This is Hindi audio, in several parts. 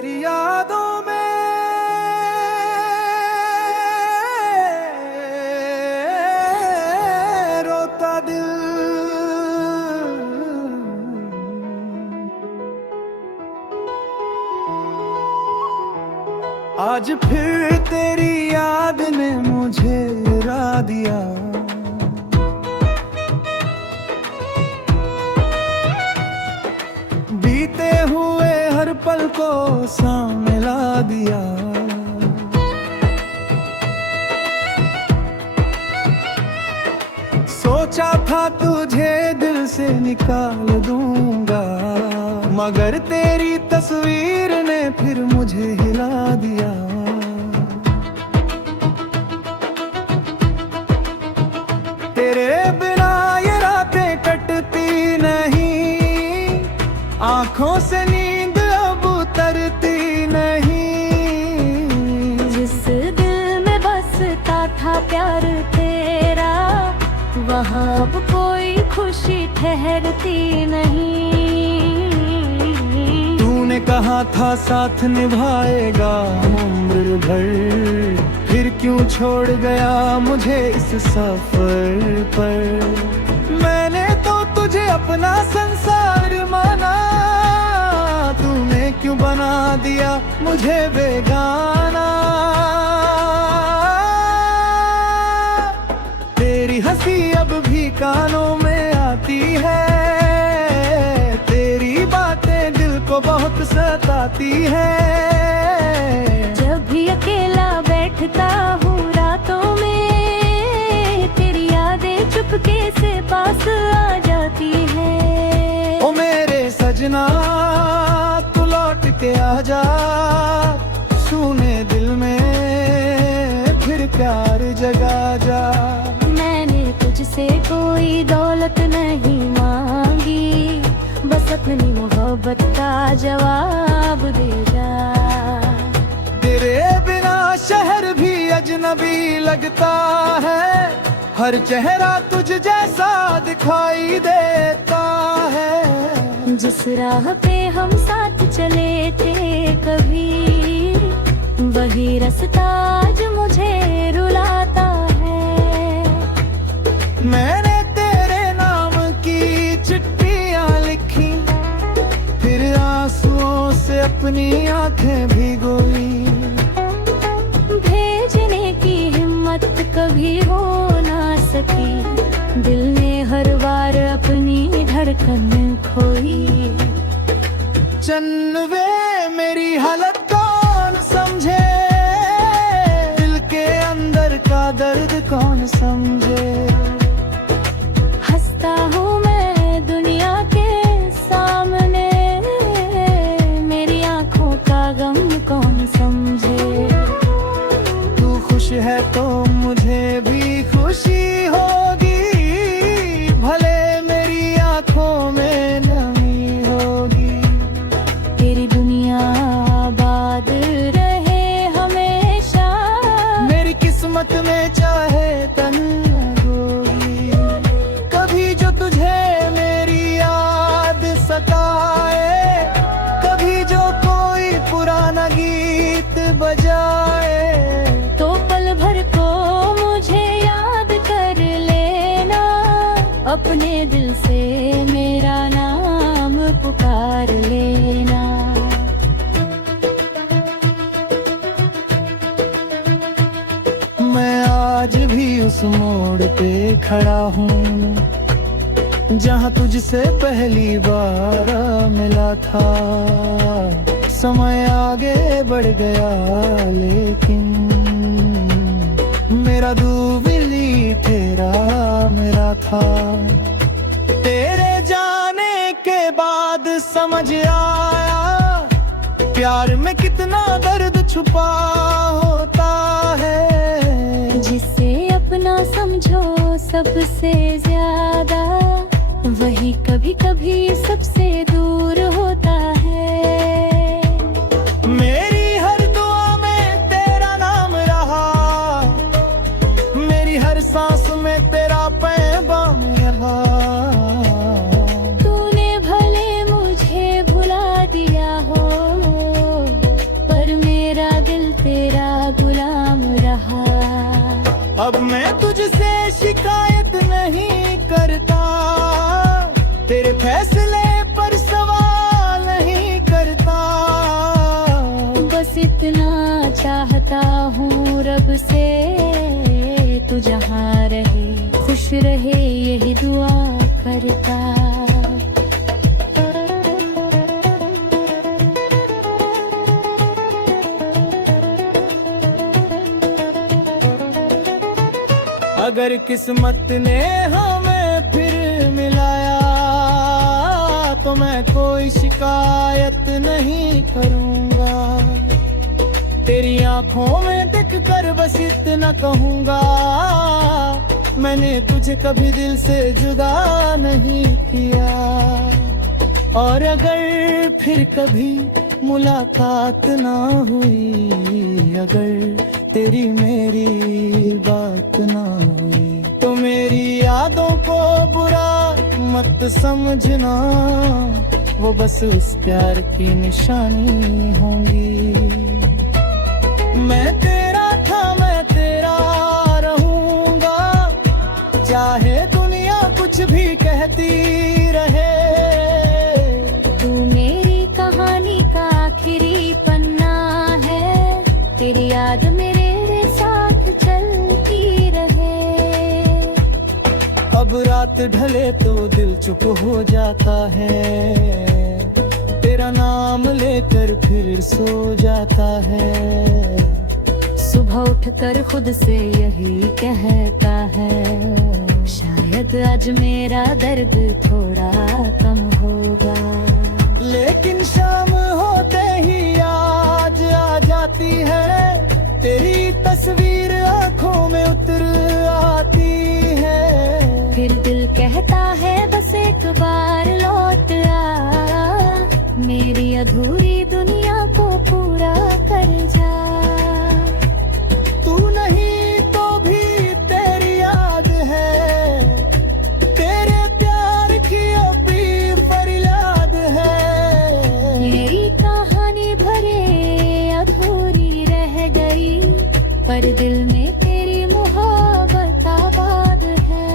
तेरी यादों में रोता दिल। आज फिर तेरी याद ने मुझे रुला दिया। बीते हुए हर पल को सामने ला दिया। सोचा था तुझे दिल से निकाल दूंगा, मगर तेरी तस्वीर ने फिर मुझे हिला दिया। तेरे बिना ये रातें कटती नहीं, आंखों से नींद अब उतरती नहीं। जिस दिल में बसता था प्यार तेरा, वहाँ अब कोई खुशी ठहरती नहीं। तूने कहा था साथ निभाएगा उम्र भर, फिर क्यों छोड़ गया मुझे इस सफर पर। मैंने तो तुझे अपना संसार माना, तूने क्यों बना दिया मुझे बेगाना। तेरी हंसी अब भी कानों में आती है, तेरी बातें दिल को बहुत सताती है। जब भी अकेला बैठता हूँ रातों में, तेरी यादें चुपके से पास आ जाती है। ओ मेरे सजना तू लौट के आजा, सुने दिल में फिर प्यार जगा जा। मैंने तुझसे कोई दौलत नहीं मांगी, बस अपनी मोहब्बत का जवाब दे जा। तेरे बिना शहर भी अजनबी लगता है, हर चेहरा तुझ जैसा दिखाई देता है। जिस राह पे हम साथ चले थे कभी, वही रास्ता आज मुझे रुलाता है। मैंने तेरे नाम की चिट्ठियां लिखी, फिर आंसुओं से अपनी आंखें भिगोई। भेजने की हिम्मत कभी हो ना सकी, दिल ने हर बार अपनी धड़कन खोई। चन्नवे मेरी हालत कौन समझे, दिल के अंदर का दर्द कौन समझे। हंसता हूँ मैं दुनिया के सामने, मेरी आंखों का गम कौन समझे। तू खुश है तो मुझे भी खुशी होगी, भले मेरी आंखों में नमी होगी। तेरी दुनिया आबाद रहे हमेशा, मेरी किस्मत में चाहे तन्हाई होगी। कभी जो तुझे मेरी याद सताए, कभी जो कोई पुराना गीत बजाए, तो पल भर को मुझे याद कर लेना, अपने दिल से मेरा नाम पुकार लेना। मैं आज भी उस मोड़ पे खड़ा हूँ, जहाँ तुझसे पहली बार मिला था। समय आगे बढ़ गया लेकिन मेरा दूरबीन तेरा मेरा था। तेरे जाने के बाद समझ आया, प्यार में कितना दर्द छुपा होता है। जिसे अपना समझो सबसे ज्यादा, वही कभी कभी सबसे दूर होता है। मेरी हर दुआ में तेरा नाम रहा, मेरी हर सांस में तेरा पैगाम रहा। तूने भले मुझे भुला दिया हो, अब मैं तुझसे शिकायत नहीं करता, तेरे फैसले पर सवाल नहीं करता। बस इतना चाहता हूँ रब से, तू जहाँ रहे खुश रहे यही दुआ करता। अगर किस्मत ने हमें फिर मिलाया तो मैं कोई शिकायत नहीं करूँगा। तेरी आंखों में देख कर बस इतना कहूँगा, मैंने तुझे कभी दिल से जुदा नहीं किया। और अगर फिर कभी मुलाकात ना हुई, अगर तेरी मेरी बात ना हुई, तो मेरी यादों को बुरा मत समझना, वो बस उस प्यार की निशानी होंगी। मैं तेरा था, मैं तेरा रहूंगा, चाहे दुनिया कुछ भी कहती रहे। तू मेरी कहानी का आखिरी पन्ना है, तेरी याद मेरे साथ चलती रहे। अब रात ढले तो दिल चुप हो जाता है, तेरा नाम लेकर फिर सो जाता है। सुबह उठकर खुद से यही कहता है, शायद आज मेरा दर्द थोड़ा कम होगा। लेकिन शाम होते ही याद आ जाती है, तेरी तस्वीर आंखों में उतर आती है। फिर दिल कहता है बस एक बार लौट आ, मेरी अधूरी दुनिया को पूरा कर जा। तू नहीं तो भी तेरी याद है, तेरे प्यार की अभी फरियाद है। मेरी कहानी भरे अधूरी रह गई, पर दिल में तेरी मोहब्बत आबाद है।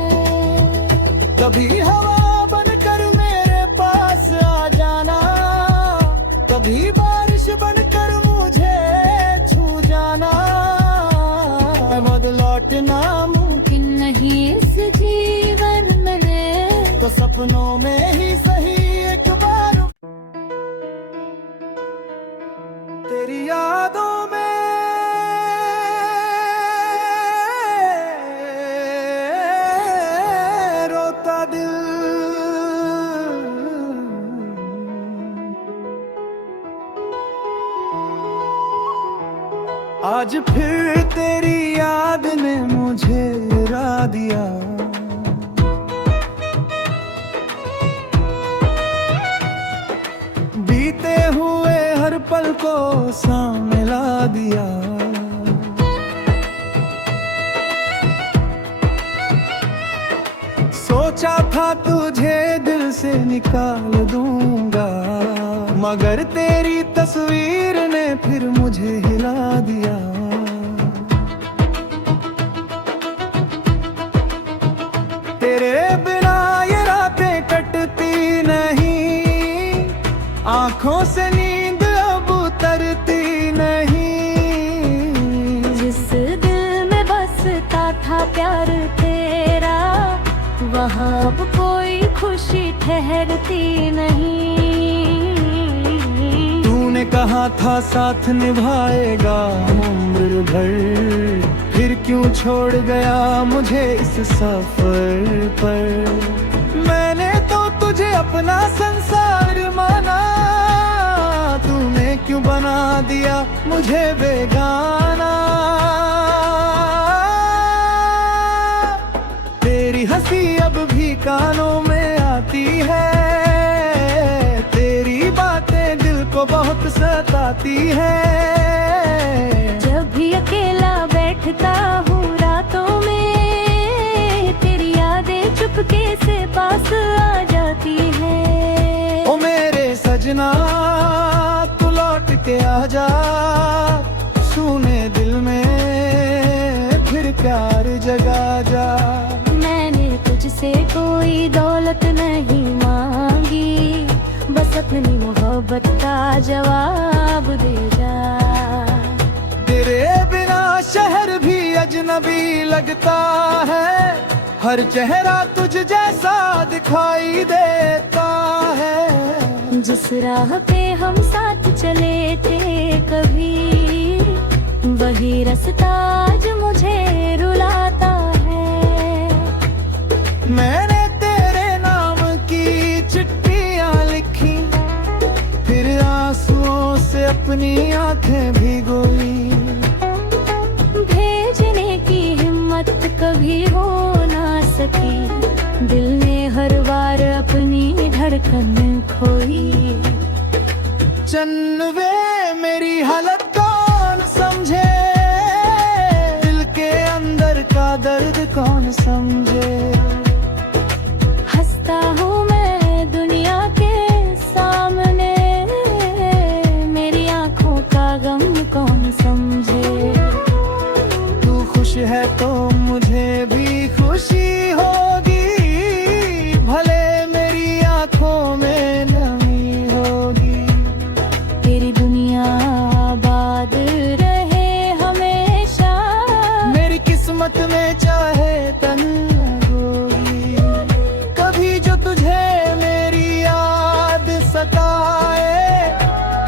कभी हवा बनकर मेरे पास आ जाना, कभी बारिश बनकर मुझे छू जाना। मत लौटना मुमकिन नहीं इस जीवन में, तो सपनों में ही सही एक बार तेरी यादों में रोता दिल। आज फिर तेरी याद ने मुझे रुला दिया, बीते हुए हर पल को सामने ला दिया। सोचा था तुझे दिल से निकाल दूंगा, मगर तेरी तस्वीर ने फिर मुझे हिला दिया। तेरे बिना ये रातें कटती नहीं, आंखों से नींद अब उतरती नहीं। जिस दिल में बसता था प्यार तेरा, वहाँ अब कोई खुशी ठहरती नहीं। तूने कहा था साथ निभाएगा उम्र भर, फिर क्यों छोड़ गया मुझे इस सफर पर। मैंने तो तुझे अपना संसार माना, तूने क्यों बना दिया मुझे बेगाना। तेरी हंसी अब भी कानों में आती है, तेरी बातें दिल को बहुत सताती है। जब भी अकेला बैठता हूँ रातों में, तेरी यादें चुपके से पास आ जाती है। ओ मेरे सजना तू लौट के आजा, सुने दिल में फिर प्यार जगा। दौलत नहीं मांगी, बस अपनी मोहब्बत का जवाब दे जा। तेरे बिना शहर भी अजनबी लगता है, हर चेहरा तुझ जैसा दिखाई देता है। जिस राह पे हम साथ चले थे कभी, वही रास्ता आज मुझे रुलाता है। मैंने तेरे नाम की चिट्ठियां लिखी, फिर आंसुओं से अपनी आंखें भिगोई। भेजने की हिम्मत कभी हो ना सकी, दिल ने हर बार अपनी धड़कन खोई। चन्नवे मेरी हालत कौन समझे, दिल के अंदर का दर्द कौन समझे। हंसता हूँ मैं दुनिया के सामने, मेरी आंखों का गम कौन समझे। तू खुश है तो मुझे भी खुशी होगी, भले मेरी आंखों में नमी होगी। तेरी दुनिया आबाद रहे हमेशा, मेरी किस्मत में चाहे तन्हाई होगी। कभी जो तुझे मेरी याद सताए,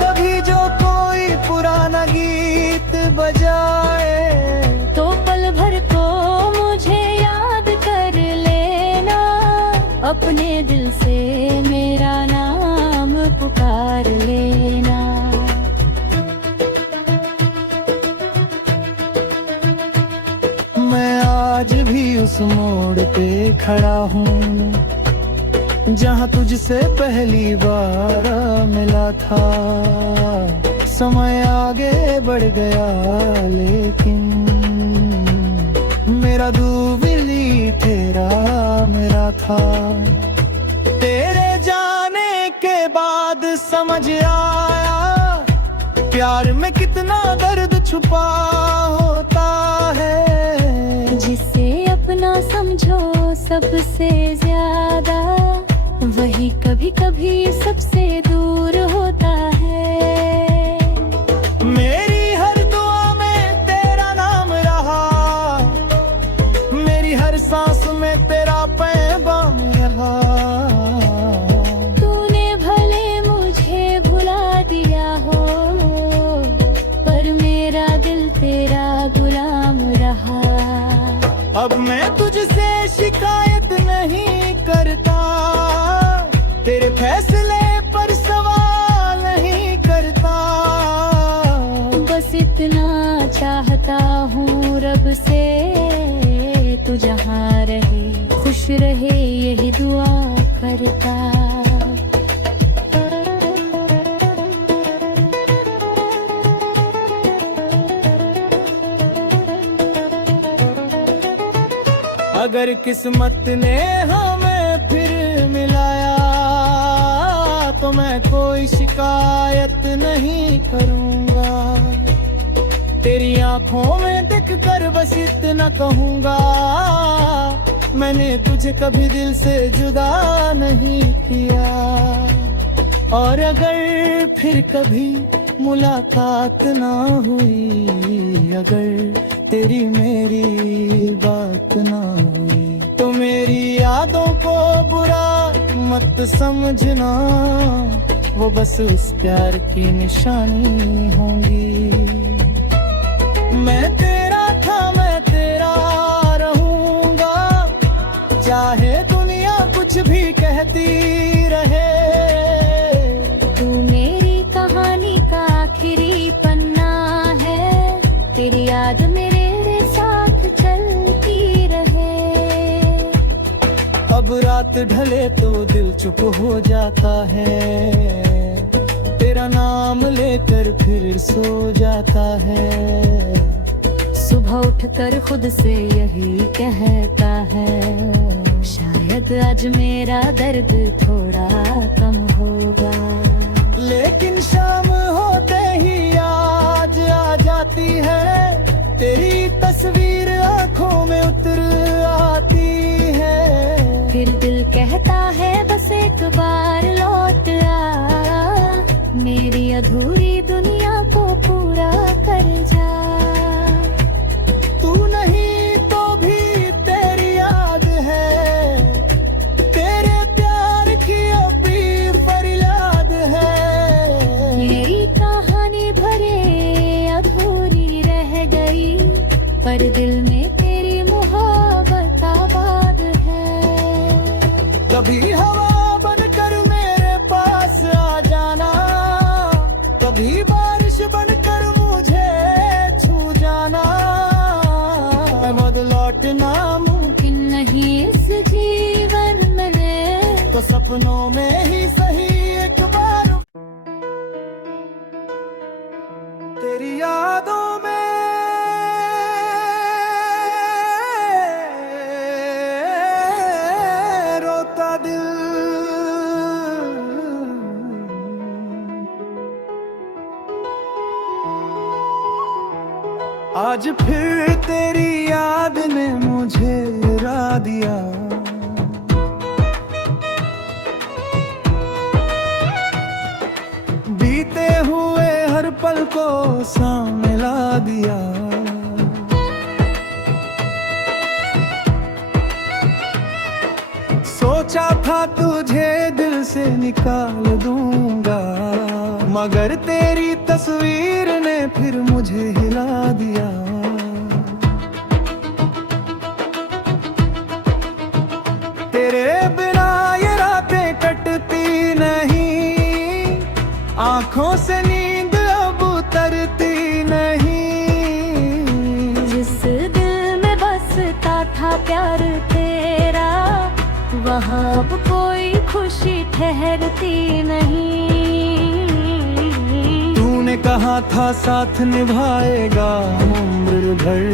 कभी जो कोई पुराना गीत बजाए, तो पल भर को मुझे याद कर लेना, अपने दिल से मेरा नाम पुकार लेना। मैं आज भी उस मोड़ पे खड़ा हूँ, जहाँ तुझसे पहली बार मिला था। समय आगे बढ़ गया लेकिन मेरा दूरबीनी तेरा मेरा था। तेरे जाने के बाद समझ आया, प्यार में कितना दर्द छुपा होता है। जिसे अपना समझो सबसे ज्यादा, वही कभी कभी सबसे दूर होता है। मेरी हर दुआ में तेरा नाम रहा, मेरी हर सांस में तेरा पैगाम रहा। तूने भले मुझे भुला दिया हो, पर मेरा दिल तेरा गुलाम रहा। अब मैं तुझसे शिकायत नहीं करता, तेरे फैसले पर सवाल नहीं करता। बस इतना चाहता हूँ रब से, तू जहाँ रहे खुश रहे यही दुआ करता। अगर किस्मत ने हमें फिर मिलाया, तो मैं कोई शिकायत नहीं करूँगा। तेरी आंखों में देख कर बस इतना कहूँगा, मैंने तुझे कभी दिल से जुदा नहीं किया। और अगर फिर कभी मुलाकात ना हुई, अगर तेरी मेरी बात ना हुई, तो मेरी यादों को बुरा मत समझना, वो बस उस प्यार की निशानी होंगी। मैं तेरा था, मैं तेरा रहूंगा, चाहे दुनिया कुछ भी कहती रहे। तू मेरी कहानी का आखिरी पन्ना है, तेरी याद मेरे साथ चलती रहे। अब रात ढले तो दिल चुप हो जाता है, तेरा नाम लेकर फिर सो जाता है। सुबह उठकर खुद से यही कहता है, शायद आज मेरा दर्द थोड़ा कम होगा। लेकिन शाम होते ही याद आ जाती है, तेरी तस्वीर आंखों में उतर आती है। फिर दिल कहता अधूरी दुनिया को पूरा कर जा। तू नहीं तो भी तेरी याद है, तेरे प्यार की अभी फरियाद है। मेरी कहानी भरे अधूरी रह गई, पर दिल में तेरी मोहब्बत आबाद है। कभी हवा बनकर मेरे पास आ जाना, कभी बारिश बनकर मुझे छू जाना। मत लौटना मुमकिन नहीं इस जीवन में, तो सपनों में ही सही एक बार तेरी यादों में रोता दिल। आज फिर तेरी याद ने मुझे रुला दिया। बीते हुए हर पल को सामने ला दिया। सोचा था तुझे दिल से निकाल दूंगा, मगर तेरी तस्वीर ने फिर मुझे हिला दिया। तेरे बिना ये रातें कटती नहीं, आंखों से नींद अब उतरती नहीं। जिस दिल में बसता था प्यार तेरा, वहाँ अब कोई खुशी ठहरती नहीं। तूने कहा था साथ निभाएगा उम्र भर,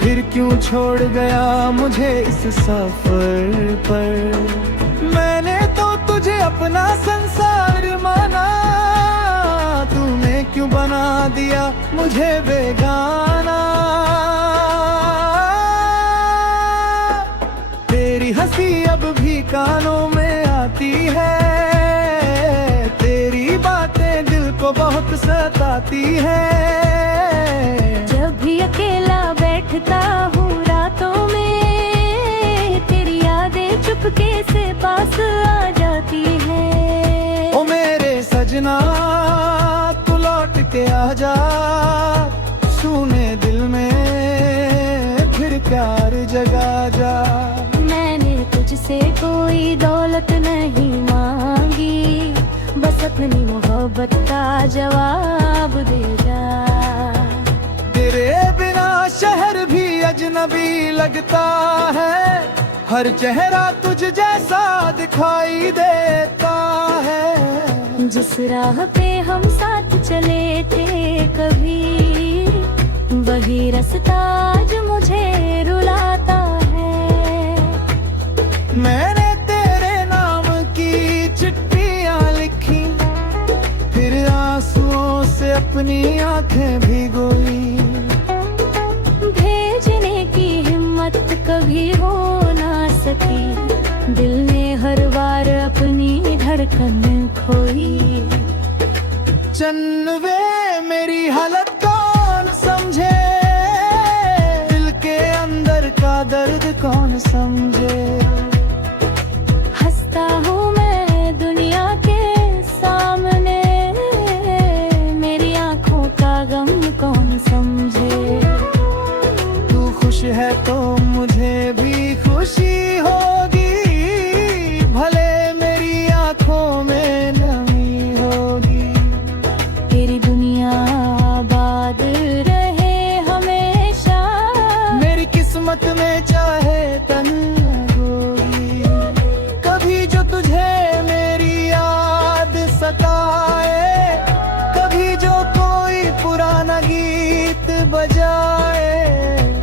फिर क्यों छोड़ गया मुझे इस सफर पर। मैंने तो तुझे अपना संसार माना, तूने क्यों बना दिया मुझे बेगाना। तेरी हंसी अब भी कानों में आती है, तेरी बातें दिल को बहुत सताती है। जब भी अकेला बैठता हूँ रातों में, तेरी यादें चुपके से पास आ जाती है। ओ मेरे सजना तू लौट के आ जा, सुने दिल में फिर प्यार जगा जा। मैंने तुझसे कोई दौलत नहीं मांगी, बस अपनी मोहब्बत का जवाब दे जा। तेरे बिना शहर भी अजनबी लगता है, हर चेहरा तुझ जैसा दिखाई देता है। जिस राह पे हम साथ चले थे कभी, वही रास्ता आज मुझे रुलाता है। मैंने तेरे नाम की चिट्ठियां लिखी, फिर आंसुओं से अपनी आंखें भिगोई। भेजने की हिम्मत कभी हो ना सकी, दिल ने हर बार अपनी धड़कन खोई। चन्नवे मेरी हालत कौन समझे, दिल के अंदर का दर्द कौन समझे। हंसता हूँ मैं दुनिया के सामने, मेरी आंखों का गम कौन समझे। तू खुश है तो मुझे भी खुशी होगी, भले मेरी आंखों में नमी होगी। तेरी दुनिया आबाद रहे हमेशा, मेरी किस्मत में चाहे तन्हाई। कभी जो तुझे मेरी याद सताए, कभी जो कोई पुराना गीत बजाए,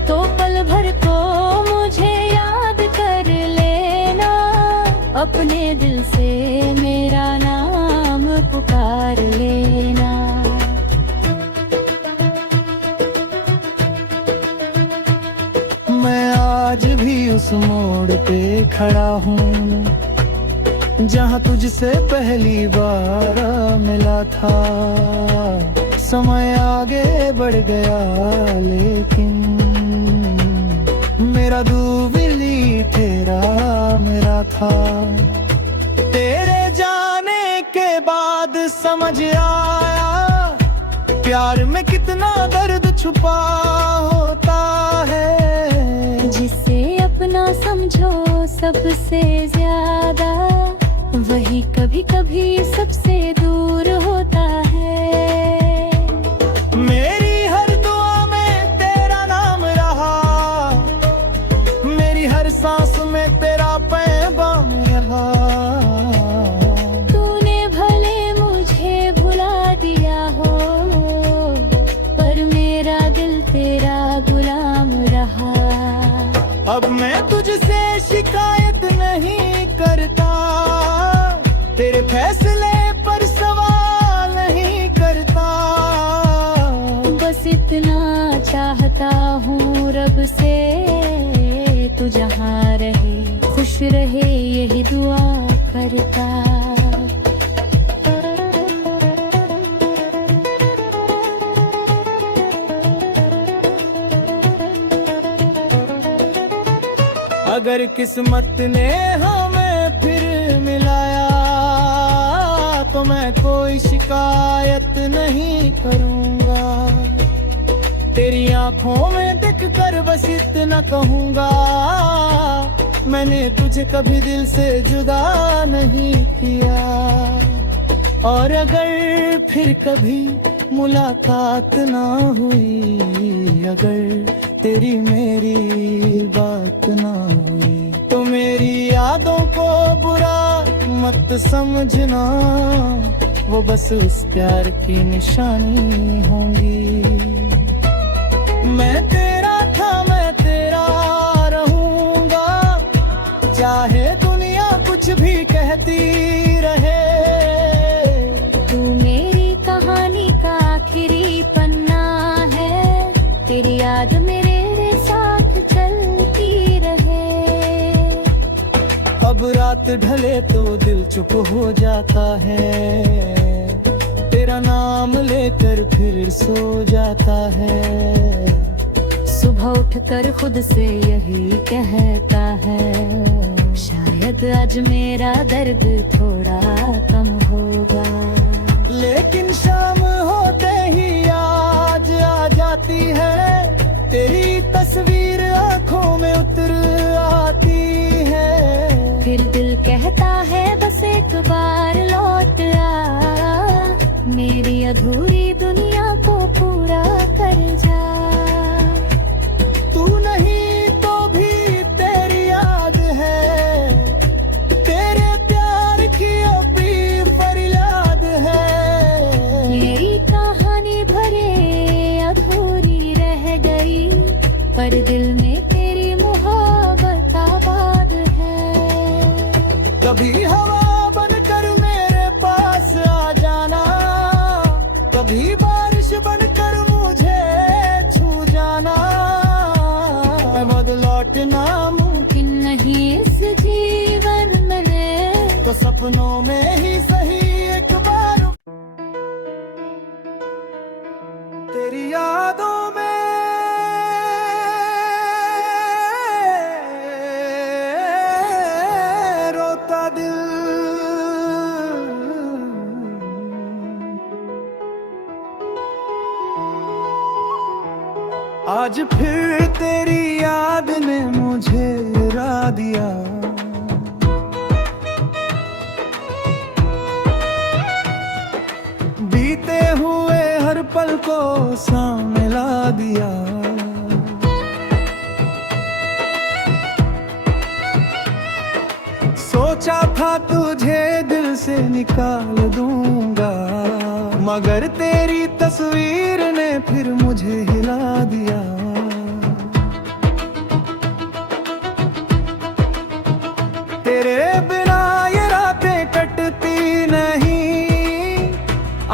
तो पल भर को मुझे याद कर लेना, अपने दिल से मेरा नाम पुकार लेना। मैं आज भी उस मोड़ पे खड़ा हूँ, जहाँ तुझसे पहली बार मिला था। समय आगे बढ़ गया लेकिन मेरा दूविली तेरा मेरा था। तेरे जाने के बाद समझ आया प्यार में कितना दर्द छुपा होता है। जिसे अपना समझो सबसे ज्यादा, वही कभी कभी सबसे दूर होता है। मेरी हर दुआ में तेरा नाम रहा, मेरी हर सांस में तेरा पैगाम रहा। तूने भले मुझे भुला दिया हो, पर मेरा दिल तेरा गुलाम रहा। अब मैं तुझसे शिकायत नहीं करता, तेरे फैसले पर सवाल नहीं करता। बस इतना चाहता हूँ रब से, तू जहाँ रहे खुश रहे यही दुआ करता। अगर किस्मत ने हमें फिर मिलाया, तो मैं कोई शिकायत नहीं करूँगा। तेरी आंखों में देख कर बस इतना कहूँगा, मैंने तुझे कभी दिल से जुदा नहीं किया। और अगर फिर कभी मुलाकात ना हुई, अगर तेरी मेरी बात ना हुई, तो मेरी यादों को बुरा मत समझना। वो बस उस प्यार की निशानी होंगी। मैं तेरा था, मैं तेरा रहूंगा, चाहे दुनिया कुछ भी कहती रहे। तू मेरी कहानी का आखिरी पन्ना है, तेरी याद मेरे साथ चलती रहे। अब रात ढले तो दिल चुप हो जाता है, तेरा नाम लेकर फिर सो जाता है। सुबह उठकर खुद से यही कहता है, शायद आज मेरा दर्द थोड़ा कम होगा। लेकिन शाम होते ही याद आ जाती है, तेरी तस्वीर आंखों में उतर आती है। फिर दिल कहता है बस एक बार लौट आ, मेरी अधूरी दुनिया को पूरा कर जा। तू नहीं तो भी तेरी याद है, तेरे प्यार की अभी फरियाद है। मेरी कहानी भरे अधूरी रह गई, पर दिल में तेरी मोहब्बत आबाद है। कभी हवा बनकर मेरे पास आ जाना, कभी बारिश बनकर मुझे छू जाना। लौटना मुमकिन नहीं इस जीवन में, तो सपनों में ही सही एक बार तेरी यादों में रोता दिल। आज फिर तेरी याद ने मुझे रुला दिया। बीते हुए हर पल को सामने ला दिया। सोचा था तुझे दिल से निकाल दूंगा, मगर तेरी तस्वीर ने फिर मुझे हिला दिया। तेरे बिना ये रातें कटती नहीं,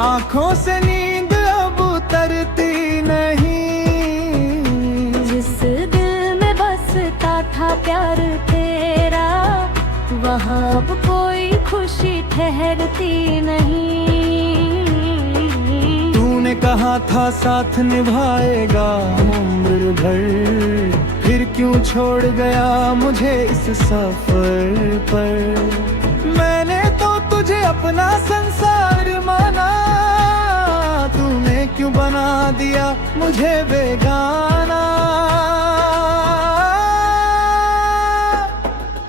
आंखों से नींद अब उतरती नहीं। जिस दिल में बसता था प्यार तेरा, वहाँ अब कोई खुशी ठहरती नहीं। कहा था साथ निभाएगा उम्र भर, फिर क्यों छोड़ गया मुझे इस सफर पर। मैंने तो तुझे अपना संसार माना, तूने क्यों बना दिया मुझे बेगाना।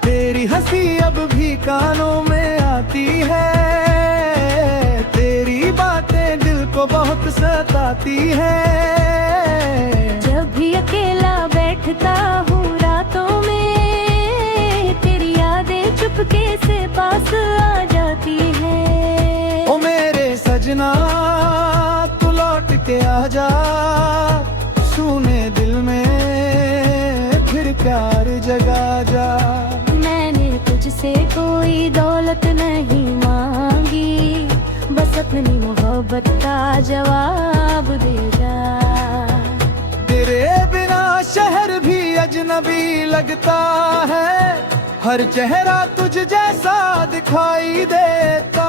तेरी हंसी अब भी कानों में आती है, तेरी बातें दिल को बहुत सताती है। जब भी अकेला बैठता हूँ रातों में, तेरी यादें चुपके से पास आ जाती है। ओ मेरे सजना तू लौट के आजा, सुने दिल में फिर प्यार जगा जा। मैंने तुझसे कोई दौलत नहीं मांगी, बस अपनी मोहब्बत का जवाब दे जा। तेरे बिना शहर भी अजनबी लगता है, हर चेहरा तुझ जैसा दिखाई देता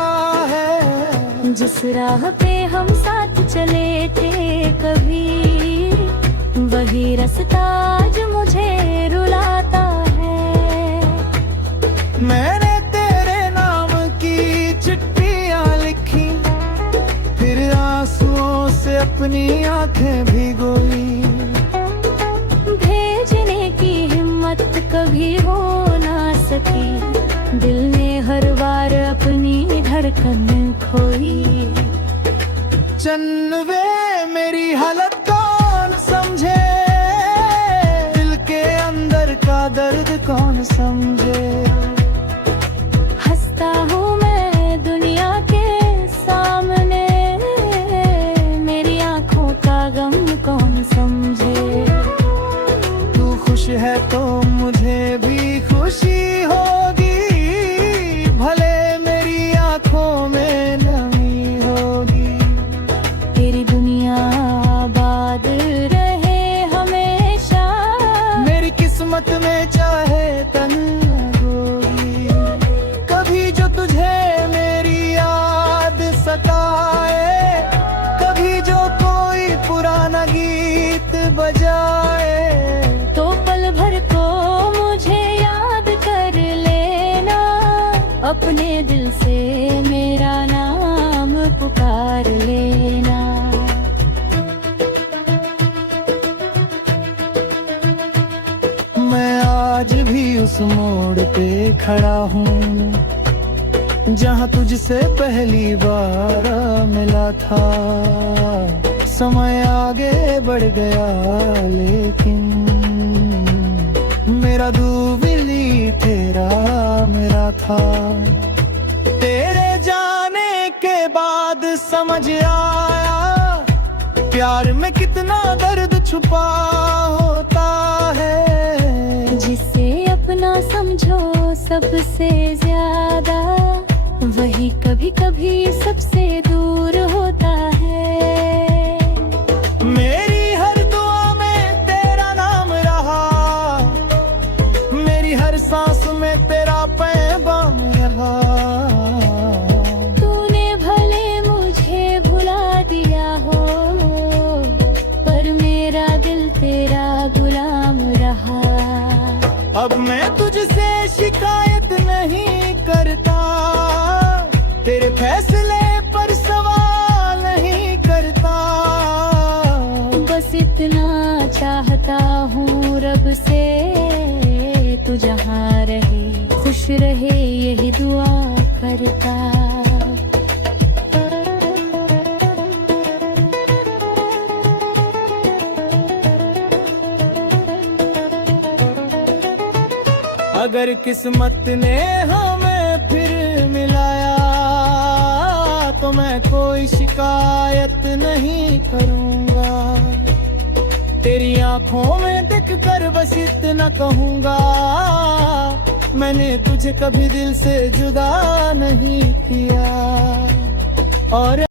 है। जिस राह पे हम साथ चले थे कभी, वही रास्ता आज मुझे रुलाता है। मैंने तेरे नाम की चिट्ठियां लिखी, फिर आंसुओं से अपनी आंखें भिगोई। भेजने की हिम्मत कभी हो ना सकी, दिल ने हर बार अपनी धड़कन खोई। चन्नवे मेरी हालत कौन समझे, दिल के अंदर का दर्द कौन समझे। हंसता हूँ मैं दुनिया के सामने, मेरी आंखों का गम कौन समझे। तू खुश है तो मुझे भी खुशी होगी, भले मेरी आंखों में नमी होगी। तेरी दुनिया आबाद रहे हमेशा, मेरी किस्मत में चाहे तन्ग होगी। कभी जो तुझे मेरी याद सताए, कभी जो कोई पुराना गीत बजाए, तो पल भर को मुझे याद कर लेना, अपने दिल से मेरा नाम पुकार लेना। मैं आज भी उस मोड़ पे खड़ा हूँ, जहाँ तुझसे पहली बार मिला था। समय आगे बढ़ गया लेकिन मेरा दूबिली तेरा मेरा था। तेरे जाने के बाद समझ आया, प्यार में कितना दर्द छुपा होता है। जिसे अपना समझो सबसे ज्यादा, वही कभी कभी सबसे दूर होता है। मेरी हर दुआ में तेरा नाम रहा, मेरी हर सांस में तेरा पैगाम रहा। तूने भले मुझे भुला दिया हो, पर मेरा दिल तेरा गुलाम रहा। अब मैं तुझसे शिकायत नहीं करता, तेरे फैसले पर सवाल नहीं करता। बस इतना चाहता हूँ रब से, तू जहाँ रहे खुश रहे यही दुआ करता। अगर किस्मत ने हमें फिर मिलाया, तो मैं कोई शिकायत नहीं करूँगा। तेरी आंखों में देख कर बस इतना कहूँगा, मैंने तुझे कभी दिल से जुदा नहीं किया। और